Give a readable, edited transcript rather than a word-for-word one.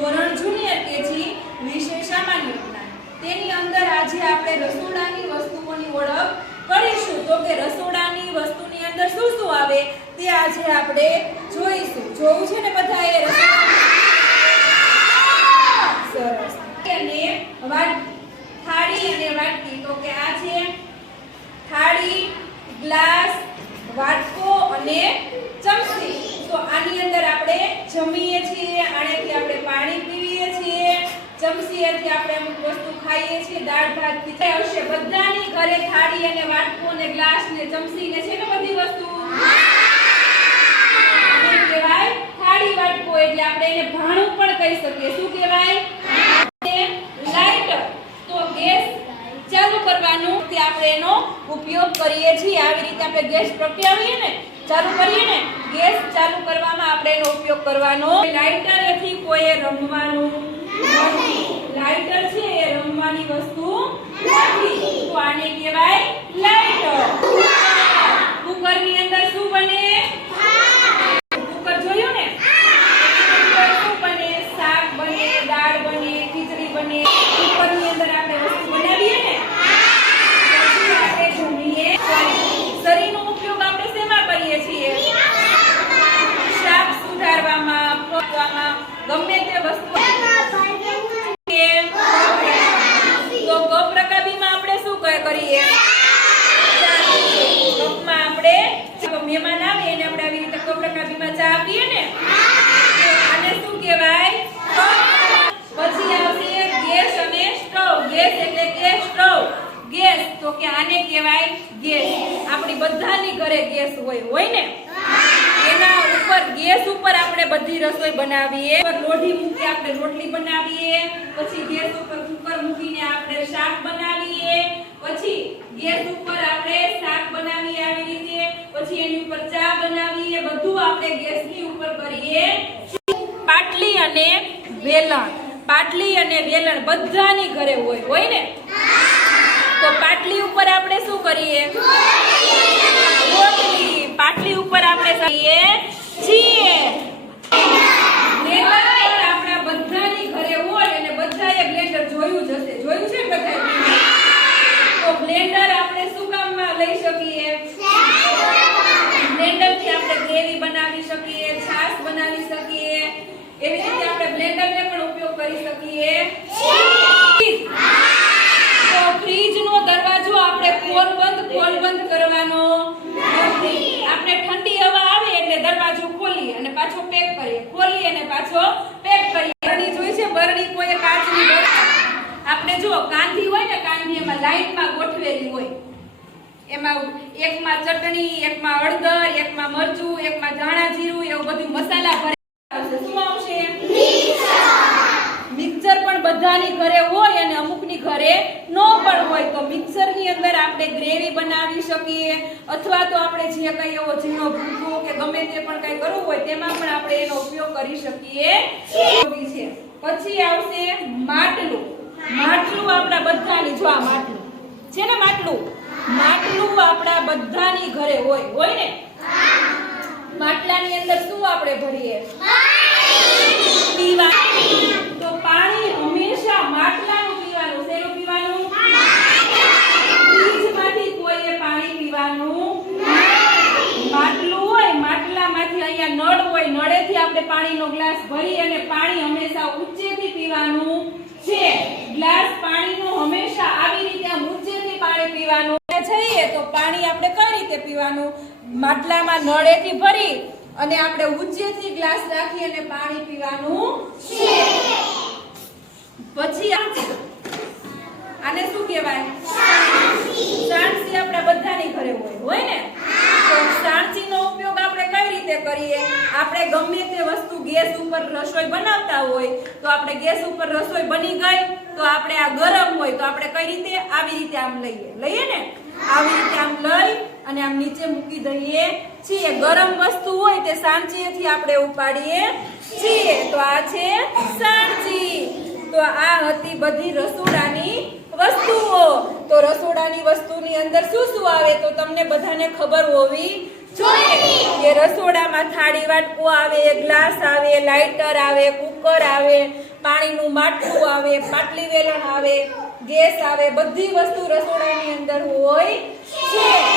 ધોરણ junior KG વિષય સામાન્ય જ્ઞાન. તેની અંદર આજે આપણે રસોડાની વસ્તુઓની ઓળખ કરીશું. તો કે રસોડાની વસ્તુની અંદર શું શું આવે તે આજે આપણે જોઈશું. જોવું છે ને બધાએ સરસ. અને થાળી અને વાટકી. તો કે આ છે થાળી, ગ્લાસ, વાટકો અને ચમચી. તો આની અંદર આપણે જમીએ છીએ, આનેથી આપણે પાણી પીવીએ છીએ, ચમચીએથી આપણે અમુક વસ્તુ ખાઈએ છીએ, દાળ ભાત પીતા હશે. બધાની ઘરે થાળી અને વાટકો ને ગ્લાસ ને ચમચી ને છે ને બધી વસ્તુ. આને કહેવાય થાળી વાટકો. એટલે આપણે એને ભાણું પણ કહી શકીએ. શું કહેવાય? લાઇટર. તો ગેસ ચાલુ કરવાનું તે આપણે એનો ઉપયોગ કરીએ છીએ. આવી રીતે આપણે ગેસ પ્રગટાવીએ ને, ચાલુ કરીએ ને, ગેસ ચાલુ કરવામાં આપણે એનો ઉપયોગ કરવાનો. લાઇટર એથી કોઈ રમવાનું નથી. લાઇટર છે એ રમવાની વસ્તુ નથી. તો આને કહેવાય લાઇટર. કુકરની અંદર શું બને? કુકર જોયું ને? શું બને? શાક બને, દાળ બને, ખીચડી બને. કુકરની અંદર આપણે વસ્તુ બનાવીએ ને, પછી આપણે જમીએ. શરીરનો ઉપયોગ આપણે શેમાં કરીએ છીએ? શાક સુધારવામાં, પકવામાં, ગમે તે વસ્તુ. તો કપ રકાબીમાં આપણે શું કરીએ? કપમાં આપણે મહેમાન આવે એને આપણે આવી રીતે કપ રકાબીમાં ચા આપીએ ને, આને શું કહેવાય? પછી આવશે ગેસ અને સ્ટવ. ગેસ એટલે કે સ્ટવ. ગેસ. તો કે આને કહેવાય ગેસ. આપણી બધાની ઘરે ગેસ હોય ને? એના ઉપર ગેસ ઉપર આપણે બધી રસોઈ બનાવીએ. લોઢી મૂકી આપણે રોટલી બનાવીએ. પછી ગેસ ઉપર કુકર મૂકીને આપણે શાક બનાવીએ. પછી ગેસ ઉપર આપણે શાક બનાવીએ આવી રીતે. પછી એની ઉપર ચા બનાવીએ. બધું આપણે ગેસની ઉપર કરીએ. પાટલી અને વેલણ. પાટલી અને વેલણ બધાની ઘરે હોય ને? તો પાટલી ઉપર આપણે શું કરીએ? રોટલી. પાટલી ઉપર આપણે કરીએ છીએ. બ્લેન્ડર આપણા બધાની ઘરે હોય અને બધાએ બ્લેન્ડર જોયું જ હશે. જોયું છે ને બધાએ? તો બ્લેન્ડર આપણે શું કામમાં લઈ શકીએ? બ્લેન્ડર થી આપણે ગ્રેવી બનાવી શકીએ, છાશ બનાવી શકીએ. એવી રીતે આપણે બ્લેન્ડરને પણ ઉપયોગ કરી શકીએ. તો ફ્રીજનો દરવાજો આપણે ખોલ બંધ કરવાનો નથી. આપણે ઠંડી હવા આવે એટલે દરવાજો ખોલી અને પાછો પેક કરીએ, ખોલી અને પાછો પેક કરીએ. બરણી જોઈ છે? બરણી કોઈ કાચની બરણી. આપણે જો કાંધી હોય ને, કાંધી એમાં લાઈનમાં ગોઠવેલી હોય. એમાં એકમાં ચટણી, એકમાં હળદર, એકમાં મરચું, એકમાં ધાણા જીરું, એવું બધું મસાલા ભરેલા આવશે. શું આવશે? મિક્સર પણ બધાની ઘરે હોય અને અમુકની ઘરે નો પણ હોય. તો મિક્સરની અંદર આપણે ગ્રેવી બનાવી શકીએ, અથવા તો આપણે જે કઈ એવો ઝીણો ભૂકો કે ગમે તે પણ કઈ કરવું હોય તેમાં પણ આપણે એનો ઉપયોગ કરી શકીએ. પછી આવશે માટલું. માટલું આપણા બધાની, જો આ માટલું છે ને, માટલું આપણા બધાની ઘરે હોય ને? માટલાની અંદર શું આપણે ભરીએ? પીવાનું. તો પાણી હંમેશા માટલાનું પીવાનું. શેનું પીવાનું? ફ્રીજમાંથી કોઈએ પાણી પીવાનું. માટલું હોય, માટલામાંથી અહીંયા નળ હોય, નળેથી આપણે પાણીનો ગ્લાસ ભરી અને પાણી હંમેશા ઊંચેથી પીવાનું છે. ગ્લાસ પાણીનો હંમેશા આવી રીતે આમ ઊંચેથી પાણી પીવાનું છે. તો પાણી આપણે કઈ રીતે પીવાનું? માટલામાં નળેથી ભરી અને આપણે ઊંચેથી ગ્લાસ રાખી અને પાણી પીવાનું છે. પછી આને શું કહેવાય? સાણસી. આપણા બધાની ઘરે હોય ને? તો સાણસીનો ઉપયોગ આપણે કઈ રીતે કરીએ? આપણે ગમે તે વસ્તુ ગેસ ઉપર રસોઈ બનાવતા હોય તો આપણે ગેસ ઉપર રસોઈ બની ગઈ તો આપણે આ ગરમ હોય તો આપણે કઈ રીતે? આવી રીતે આમ લઈએ ને? આવી રીતે આમ લઈ અને આમ નીચે મૂકી દઈએ છીએ. ગરમ વસ્તુ હોય તે સાણચીએથી આપણે ઉપાડીએ છીએ. તો આ છે સાણચી. તો આ હતી બધી રસોડાની વસ્તુઓ. તો રસોડાની વસ્તુની અંદર શું શું આવે તો તમને બધાને ખબર હોવી કે રસોડામાં થાળી વાટકો આવે, ગ્લાસ આવે, લાઇટર આવે, કુકર આવે, પાણીનું માટલું આવે, પાટલી વેલણ આવે, ગેસ આવે, બધી વસ્તુ રસોડાની અંદર હોય છે.